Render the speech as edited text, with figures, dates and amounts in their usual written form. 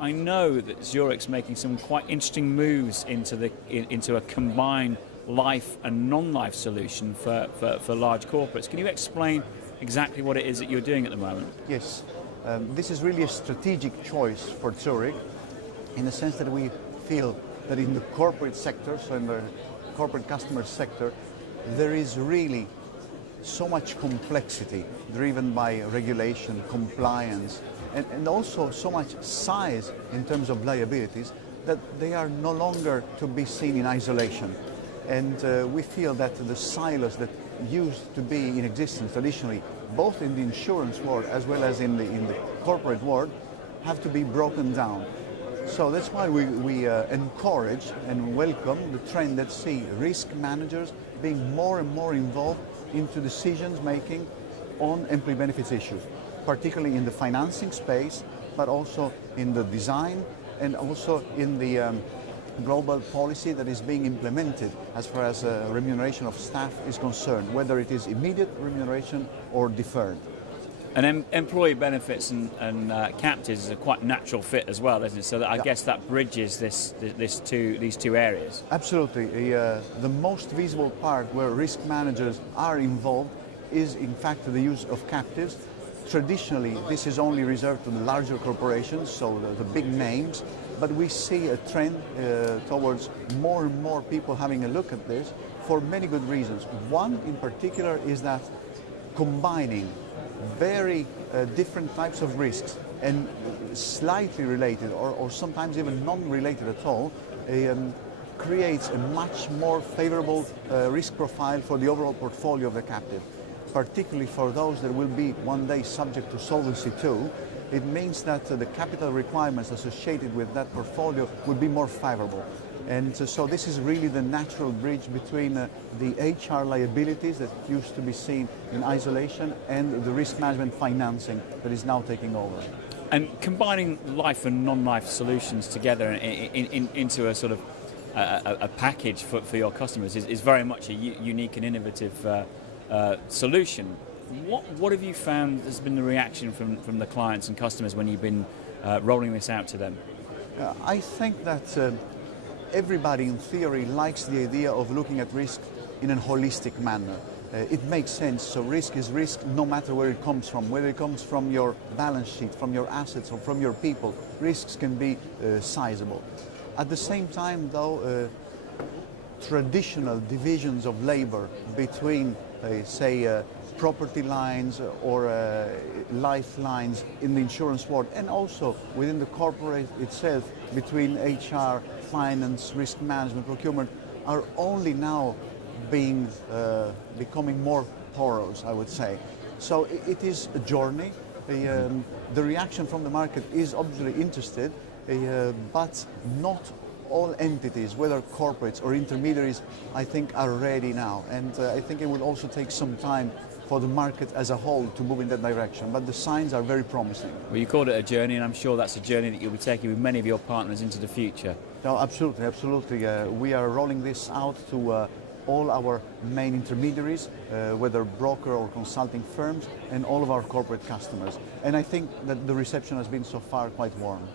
I know that Zurich's making some quite interesting moves into a combined life and non-life solution for large corporates. Can you explain exactly what it is that you're doing at the moment? Yes, this is really a strategic choice for Zurich, in the sense that we feel that in the corporate sector, so in the corporate customer sector, there is really so much complexity driven by regulation, compliance, and also so much size in terms of liabilities that they are no longer to be seen in isolation. And we feel that the silos that used to be in existence traditionally, both in the insurance world as well as in the corporate world, have to be broken down. So that's why we encourage and welcome the trend that see risk managers being more and more involved into decisions making on employee benefits issues, particularly in the financing space, but also in the design and also in the global policy that is being implemented as far as remuneration of staff is concerned, whether it is immediate remuneration or deferred. And employee benefits and captives is a quite natural fit as well, isn't it? So that I guess that bridges these two areas. Absolutely. The most visible part where risk managers are involved is in fact the use of captives. Traditionally, this is only reserved to the larger corporations, so the big names, but we see a trend towards more and more people having a look at this for many good reasons. One in particular is that combining very different types of risks and slightly related or sometimes even non-related at all creates a much more favorable risk profile for the overall portfolio of the captive, particularly for those that will be one day subject to Solvency II. It means that the capital requirements associated with that portfolio would be more favorable. And so this is really the natural bridge between the HR liabilities that used to be seen in isolation and the risk management financing that is now taking over. And combining life and non-life solutions together into a sort of a package for your customers is very much a unique and innovative solution. What have you found has been the reaction from the clients and customers when you've been rolling this out to them? I think that everybody in theory likes the idea of looking at risk in a holistic manner. It makes sense, so risk is risk no matter where it comes from, whether it comes from your balance sheet, from your assets or from your people. Risks can be sizable. At the same time though, traditional divisions of labor between say property lines or life lines in the insurance world, and also within the corporate itself between HR, finance, risk management, procurement, are only now becoming more porous, I would say. So it is a journey. The reaction from the market is obviously interested, but not all entities, whether corporates or intermediaries, I think are ready now. And I think it will also take some time for the market as a whole to move in that direction. But the signs are very promising. Well, you called it a journey, and I'm sure that's a journey that you'll be taking with many of your partners into the future. No, absolutely, absolutely. We are rolling this out to all our main intermediaries, whether broker or consulting firms, and all of our corporate customers. And I think that the reception has been so far quite warm.